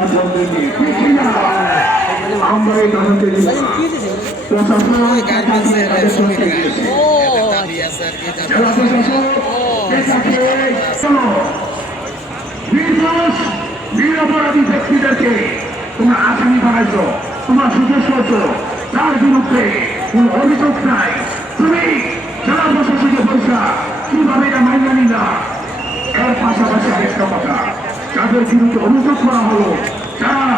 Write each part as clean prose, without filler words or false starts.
আমরা এই তদন্তে নিরপরাধী ব্যক্তিদেরকে তোমরা আসামি বানাইছ, তোমরা সুযোগ করছো, তার বিরুদ্ধে কোন অভিযোগ নাই। তুমি যারা প্রশাসকে পয়সা কিভাবে এটা মাইনা নিলা? এর পাশাপাশি আরেকটা কথা, যাদের বিরুদ্ধে অভিযোগ করা হলো, যারা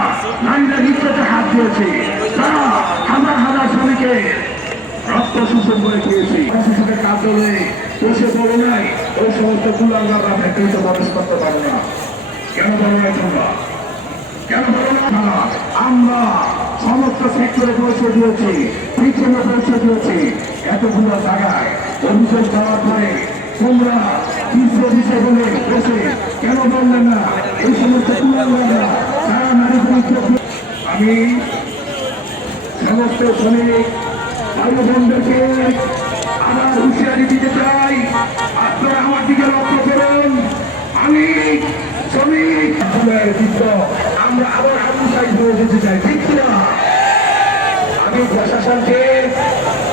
নারীদের ইজ্জতে হাত দিয়েছে, তারা হাজার হাজার শ্রমিকের রক্ত শোষণ করে খেয়েছে। প্রশাসনের কার্যালয়ে বসে বলে নাই ওই সমস্ত কুলাঙ্গাররা ফ্যাক্টরিতে প্রবেশ করতে পারে না। কেন বলো না তোমরা? কেন বলো না? আমরা সমস্ত সেক্টরে পৌঁছে দিয়েছি, পিছনে পৌঁছে দিয়েছি। এতগুলো জায়গায় অভিযোগ দেওয়ার পরে তোমরা পিছিয়ে পিছিয়ে বলে বসে কেন বললে না? এই সমস্ত কুলাঙ্গাররা তারা নারীদের। আমি সমস্ত শ্রমিক ভাই বোনদেরকে আবার হুঁশিয়ারি দিতে চাই, আপনারা আমার দিকে লক্ষ্য করুন। আমি শ্রমিক আমরা আবার আনুষ্ঠানিক হয়ে যেতে চাই, ঠিক না? আমি প্রশাসনকে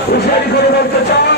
হুঁশিয়ারি করে বলতে চাই,